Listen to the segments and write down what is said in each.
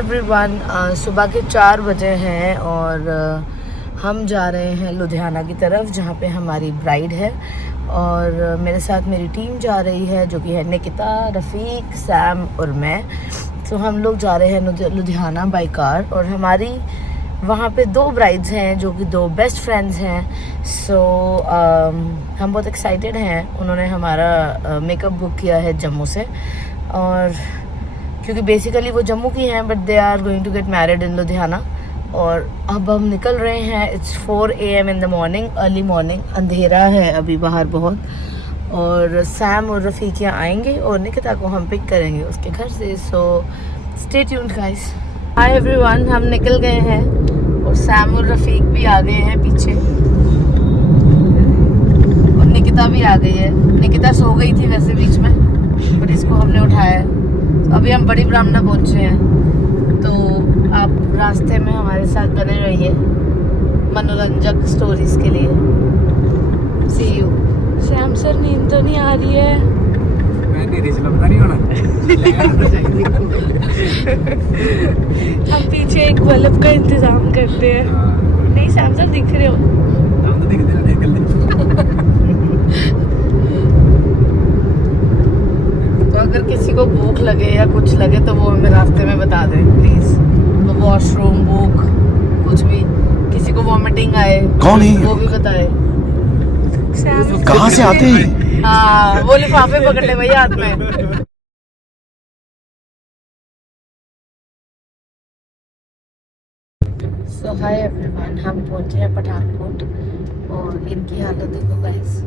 Everyone, सुबह के 4 बजे हैं और हम जा रहे हैं लुधियाना की तरफ जहाँ पे हमारी ब्राइड है। और मेरे साथ मेरी टीम जा रही है जो कि है निकिता, रफ़ीक, सैम और मैं। तो हम लोग जा रहे हैं लुधियाना बाय कार। और हमारी वहाँ पे 2 ब्राइड्स हैं जो कि 2 बेस्ट फ्रेंड्स हैं। सो हम बहुत एक्साइटेड हैं। उन्होंने हमारा मेकअप बुक किया है जम्मू से, और क्योंकि बेसिकली वो जम्मू की हैं but they are going to get married in Ludhiana. और अब हम निकल रहे हैं। It's 4 AM in the morning, early morning. अंधेरा है अभी बाहर बहुत। और सैम और रफ़ीक यहाँ आएंगे और निकिता को हम पिक करेंगे उसके घर से। सो स्टे ट्यून्ड गाइस। हाय एवरीवन, हम निकल गए हैं और सैम और रफ़ीक भी आ गए हैं पीछे, और निकिता भी आ गई है। निकिता सो गई थी वैसे बीच में, बट इसको हमने उठाया है। तो अभी हम बड़ी ब्राह्मणा पहुंचे हैं। तो आप रास्ते में हमारे साथ बने रहिए मनोरंजक स्टोरीज के लिए। सी यू। श्याम सर, नींद तो नहीं आ रही है? हम पीछे एक बल्ब का इंतजाम करते हैं। नहीं श्याम सर, दिख रहे हो? तो अगर किसी को भूख लगे या कुछ लगे तो वो हमें रास्ते में बता दें प्लीज। तो वॉशरूम, भूख, कुछ भी, किसी को वॉमिटिंग आए कौन है वो भी बताए। कहाँ से आते हैं? हाँ, वो लिफाफे पकड़ ले भैया हाथ में। सो हाय एवरीवन, हम पहुंचे हैं पठानकोट और इनकी हालत देखो गाइस।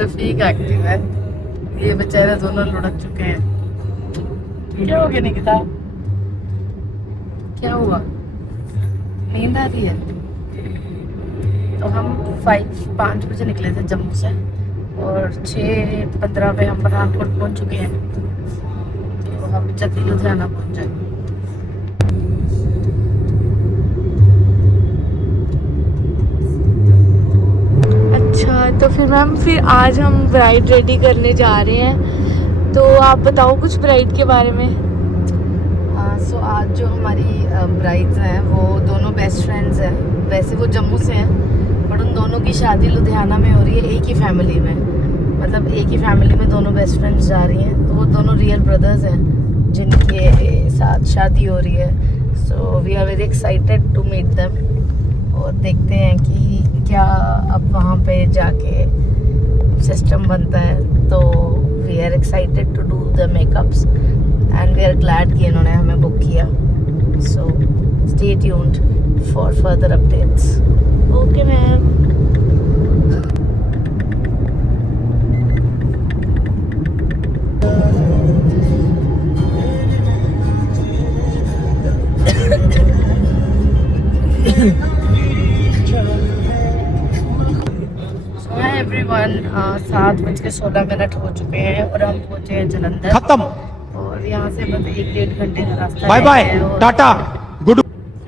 रफ़ीक एक्टिव है, ये बेचारे दोनों लुढ़क चुके हैं। क्या हो गया निकिता? क्या हुआ? नींद आ रही है? तो हम 5 बजे निकले थे जम्मू से और 6:15 पे हम पठानकोट पहुंच चुके हैं। तो हम जल्दी लुधियाना पहुंच जाएंगे। अच्छा, तो फिर आज हम ब्राइड रेडी करने जा रहे हैं। तो आप बताओ कुछ ब्राइड के बारे में। सो आज जो हमारी ब्राइड्स हैं वो दोनों बेस्ट फ्रेंड्स हैं। वैसे वो जम्मू से हैं बट उन दोनों की शादी लुधियाना में हो रही है, एक ही फैमिली में। मतलब एक ही फैमिली में दोनों बेस्ट फ्रेंड्स जा रही हैं। तो वो दोनों रियल ब्रदर्स हैं जिनके साथ शादी हो रही है। So we are very excited to meet them. और देखते हैं कि क्या अब वहाँ पे जाके सिस्टम बनता है। तो we are excited to do the makeups and we are glad कि इन्होंने हमें बुक किया। So stay tuned for further updates. Okay ma'am. Hi everyone, 7:16 हो चुके हैं और हम पहुंचे हैं जलंधर। खत्म। और यहाँ से बस 1-1.5 घंटे का रास्ता बाय बाय, है। और टाटा, गुड।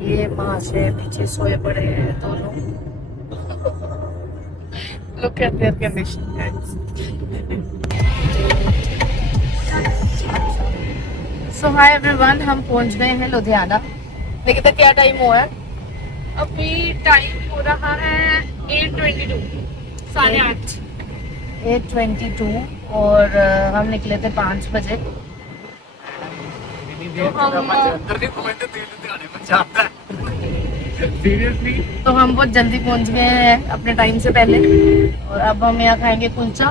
ये महाशय पीछे सोए पड़े हैं दोनों। Look at their condition, guys. So hi everyone, हम पहुंच गए हैं लुधियाना। देखिए तो क्या टाइम हुआ है? अभी टाइम हो रहा है 8:22, 8:30। 8:22 और हम निकले थे 5 बजे। तो हम बहुत जल्दी पहुंच गए हैं अपने टाइम से पहले। और अब हम यहाँ खाएंगे कुलचा।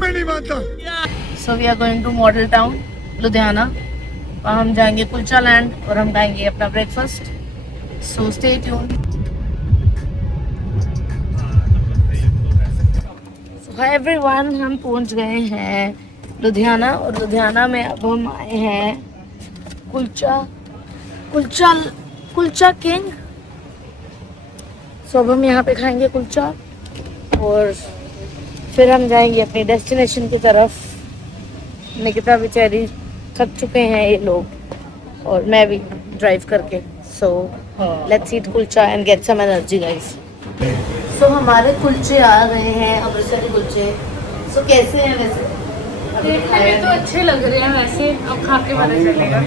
मैं नहीं मानता। So we are going to Model Town Ludhiana. वहाँ हम जाएंगे कुलचा लैंड और हम खाएंगे अपना breakfast. So stay tuned. Hi everyone, हम पहुंच गए हैं लुधियाना और लुधियाना में अब हम आए हैं कुलचा किंग। सो अब हम यहाँ पे खाएंगे कुलचा और फिर हम जाएंगे अपनी डेस्टिनेशन की तरफ। निकिता बेचारी थक चुके हैं ये लोग और मैं भी ड्राइव करके। So let's eat kulcha and get some energy guys. So हमारे कुलचे आ गए हैं, अमृतसरी कुलचे। सो कैसे हैं वैसे? देखने में तो अच्छे लग रहे हैं वैसे, अब खा के पता चलेगा।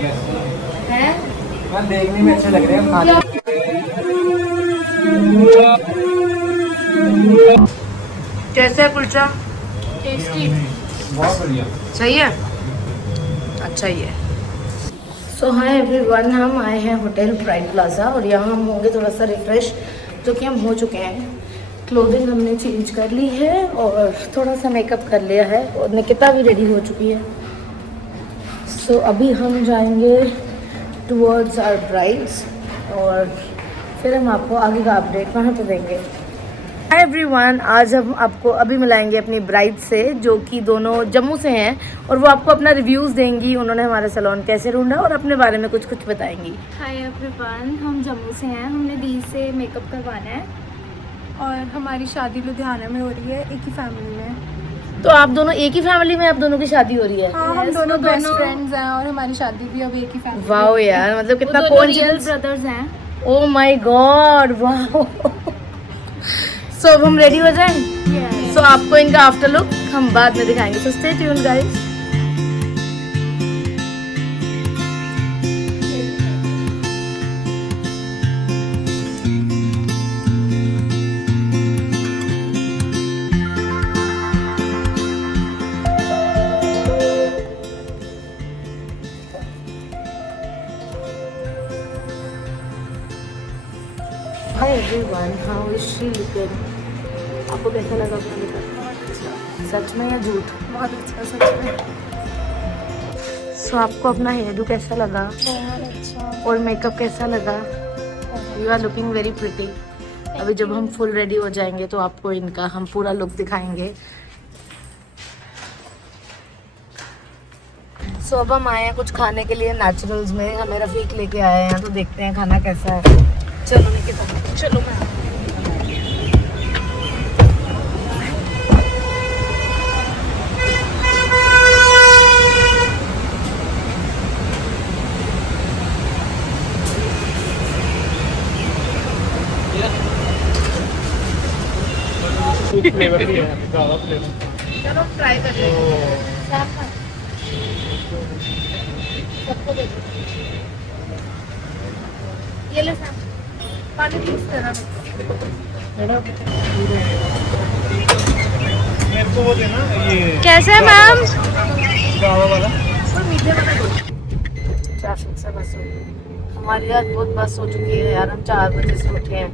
हैं? देखने में अच्छे लग रहे हैं, खाने कैसे है कुलचा? टेस्टी। बहुत बढ़िया। सही है, अच्छा ही है। सो हाय एवरीवन, हम आए हैं होटल प्राइड प्लाजा और यहाँ हम होंगे थोड़ा सा रिफ्रेश, जो कि हम हो चुके हैं। क्लोथिंग हमने चेंज कर ली है और थोड़ा सा मेकअप कर लिया है और निकिता भी रेडी हो चुकी है। सो अभी हम जाएंगे टुवर्ड्स आवर ब्राइड्स और फिर हम आपको आगे का अपडेट वहाँ पे देंगे। हाय एवरीवन, आज हम आपको अभी मिलाएंगे अपनी ब्राइड से, जो कि दोनों जम्मू से हैं और वो आपको अपना रिव्यूज़ देंगी, उन्होंने हमारा सैलून कैसे ढूंढा और अपने बारे में कुछ कुछ बताएंगी। हाय एवरीवन, हम जम्मू से हैं। हमने दी से मेकअप करवाना है और हमारी शादी लुधियाना में हो रही है, एक ही फैमिली में। तो आप दोनों एक ही फैमिली में, आप दोनों की शादी हो रही है? हाँ, हम दोनों बेस्ट फ्रेंड्स हैं और हमारी शादी भी अब एक ही फैमिली। वाओ यार, मतलब कितना रियल कोइंसिडेंस। ब्रदर्स हैं। Oh my god, wow. So अब हम रेडी हो जाएं? सो आपको इनका आफ्टर लुक हम बाद में दिखाएंगे, सो stay tuned guys. Hi everyone, how is she looking? आपको कैसा लगा अपना मेकअप? सच में या झूठ? बहुत अच्छा, सच में सो आपको अपना हेयर डू कैसा लगा बहुत अच्छा। और मेकअप कैसा लगा? You are looking very pretty. अभी जब हम फुल रेडी हो जाएंगे तो आपको इनका हम पूरा लुक दिखाएंगे। सो अब हम आए हैं कुछ खाने के लिए नेचुरल्स में, हमें रफीक लेके आए हैं, तो देखते हैं खाना कैसा है। चलो निकिता, चलो मैं फ्लेवर भी है, ज़्यादा फ्लेवर। चलो ट्राई कर लेते हैं। सबको दे दो। ये ले सैम, पानी भी इस तरह मेरे को वो देना, ये कैसे है मैम? गावा वाला। और मीठे वाला दो। ट्रैफिक से बस हो गई हमारी, आज बहुत बस हो चुकी है यार, हम 4 बजे से उठे हैं।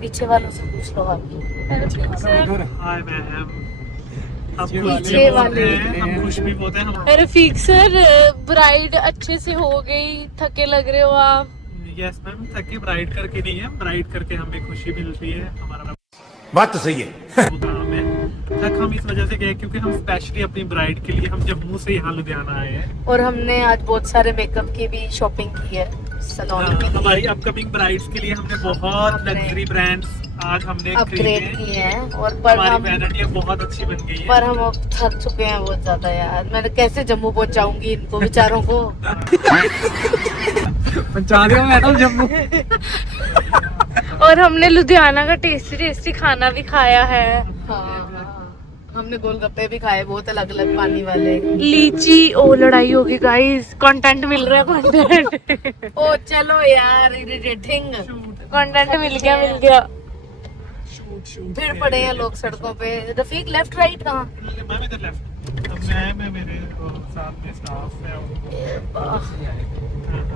पीछे वालों से पूछ लो आप। हाय मैम, आप पीछे वाले हम खुश भी बहुत हैं। हम रफीक सर, ब्राइड अच्छे से हो गई, थके लग रहे हो आप? यस मैम, थकी ब्राइड करके नहीं है, ब्राइड करके हमें खुशी मिलती है। हमारा बात तो सही है। प्रोग्राम है, थक हम इस वजह से गए क्योंकि हम स्पेशली अपनी ब्राइड के लिए हम जम्मू से यहाँ लुधियाना आए हैं। और हमने आज बहुत सारे मेकअप की भी शॉपिंग की है सैलून में। हमारी अपकमिंग ब्राइड्स के लिए हमने बहुत लग्जरी ब्रांड्स आज हमने अपग्रेड खरीदे किए हैं। हैं और पर हमारी हम वैनिटी बहुत अच्छी बन गई है। पर हम अब थक चुके हैं बहुत ज्यादा यार। मैं कैसे जम्मू पहुंचाऊंगी इनको बेचारों को? पहुंचा दिया मैडम जम्मू। और हमने लुधियाना का टेस्टी टेस्टी खाना भी खाया है। हाँ, हमने गोलगप्पे भी खाए, बहुत अलग अलग पानी वाले। लीची, ओ लड़ाई होगी गाइस, कंटेंट मिल रहा है, कंटेंट। ओ चलो यार, इरिटेटिंग। कंटेंट मिल गया। भीड़ पड़े हैं लोग सड़कों पे। रफीक लेफ्ट राइट कहाँ? मैं इधर लेफ्ट, मैं मेरे साथ में स्टाफ है।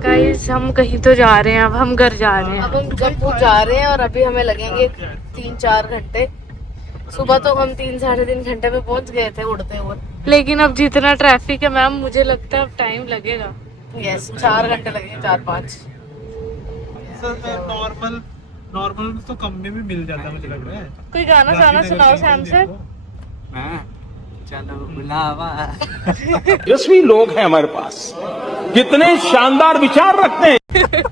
गाइस हम कहीं तो जा रहे हैं, अब हम घर जा रहे हैं। अब हम जम्मू जा रहे हैं और अभी हमें लगेंगे 3-4 घंटे। सुबह तो हम 3-3.5 घंटे में पहुंच गए थे उड़ते हुए। लेकिन अब जितना ट्रैफिक है मैम, मुझे लगता है अब टाइम लगेगा। यस, 4 घंटे लगेंगे, 4-5। नॉर्मल तो कम में भी मिल जाता है मुझे लग रहा है। कोई गाना गाना सुनाओ सैम से। चलो बुलावा। यशवी लोग हैं हमारे पास, कितने शानदार विचार रखते हैं।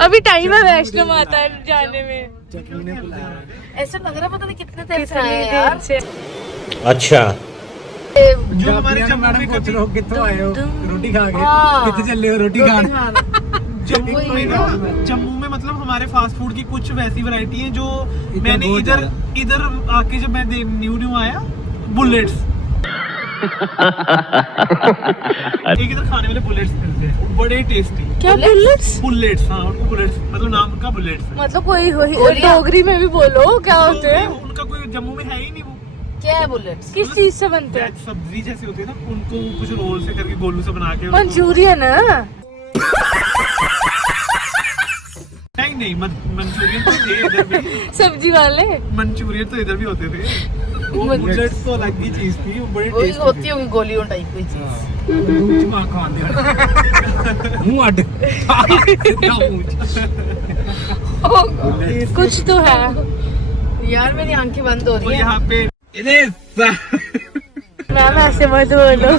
अभी टाइम है वैष्णो माता जाने में। ऐसा लग रहा है पता नहीं कितने देर से आए हैं यार। अच्छा, जो हमारे जम्मू में कभी कितने आए हो रोटी खा हाँ। के? कितने चले हो रोटी खाने? जम्मू में मतलब हमारे फास्ट फूड की कुछ वैसी वैरायटी है जो मैंने इधर आके जब मैं न्यू आया, बुलेट्स एक इधर खाने वाले बुलेट्स मिलते हैं, वो बड़े टेस्टी। क्या बुलेट्स? बुलेट्स, हाँ उनको बुलेट्स मतलब नाम का बुलेट्स है। मतलब कोई डोगरी में भी बोलो क्या होते हैं? उनका कोई जम्मू में है ही नहीं वो। क्या है बुलेट्स? किस चीज से बनते हैं? वेज सब्जी जैसे होती है ना, उनको कुछ रोल से करके गोलू से बना के मंचूरियन है? नहीं मंचूरियन तो थे इधर भी। सब्जी वाले मंचूरियन तो इधर भी होते थे। वो बुलेट्स तो अलग ही चीज थी, वो बड़ी वही टेस्टी होती होगी गोलियों टाइप कोई चीज। मुंह अड कुछ तो है। यार मेरी आंखें बंद हो तो रही हैं। यहाँ पे मैम ऐसे मत बोलो।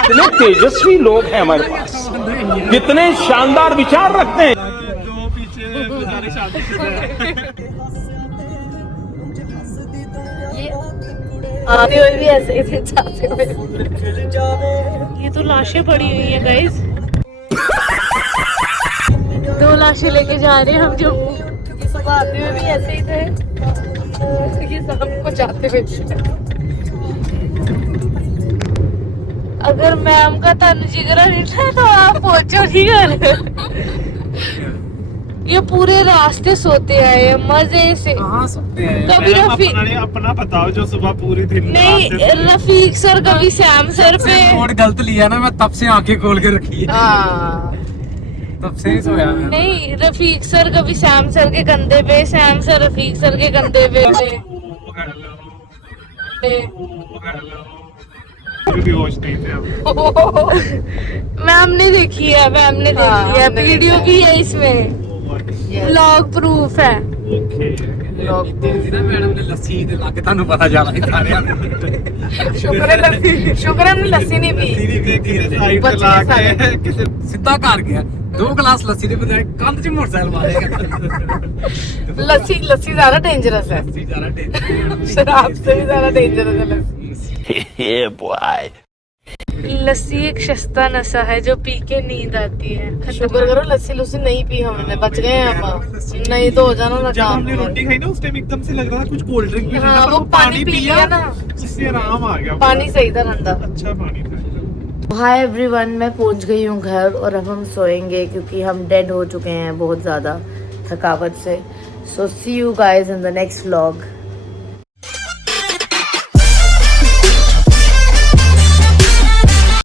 कितने तेजस्वी लोग हैं हमारे पास, कितने शानदार विचार रखते हैं। दो पीछे गुजारिश आती है। आते हुए भी ऐसे ही थे, जाते हुए। ये तो लाशें पड़ी हुई है गाइस। 2 लाशें लेके जा रहे हैं हम जम्मू। क्योंकि सुबह आते हुए भी ऐसे ही थे, ये शाम को जाते हुए भी। अगर मैम का तन जिगरा नहीं था तो आप पहुंचो नहीं घर। ये पूरे रास्ते सोते आए हैं मजे से। कहाँ सकते हैं? कभी रफीक अपना बताओ जो सुबह पूरी दिन नहीं, रफीक सर कभी सैम सर पे। कोड गलत लिया ना, मैं तब से आंखें खोल के रखी है, हाँ तब से ही सोया मैं। नहीं, रफीक सर कभी सैम सर के कंधे पे, सैम सर रफीक सर के कंधे पे। भी होश नहीं थे अब। मैम ने देखी है, मैम ने हाँ, देखी है, हमने वीडियो देखा भी है इसमें, व्लॉग प्रूफ है। मैडम ने लस्सी दे ला के थानू पता चला ही सारे शुक्र है हमने लस्सी नहीं पी। सीधा घर गया, 2 गिलास लस्सी दे बजाय कंध च मोटरसाइकिल मारेगा। लस्सी ज्यादा डेंजरस है, लस्सी ज्यादा टेस्टी शराब से भी ज्यादा डेंजरस है लस्सी। लस्सी एक सस्ता नशा है जो पी के नींद आती है। शुक्र करो लस्सी लुस्सी नहीं पी हमने, बच गए हैं हम, नहीं तो हो जाना ना जब काम। हमने रोटी खाई ना उस टाइम एकदम से लग रहा था कुछ कोल्ड ड्रिंक पीना हाँ, था, वो पानी पी लिया ना, उससे आराम आ गया। पानी सही था ठंडा। अच्छा पानी था। हाय एवरीवन, मैं पहुंच गई हूँ घर और अब हम सोएंगे क्योंकि हम डेड हो चुके हैं बहुत ज़्यादा थकावट से। So see you guys in the next vlog.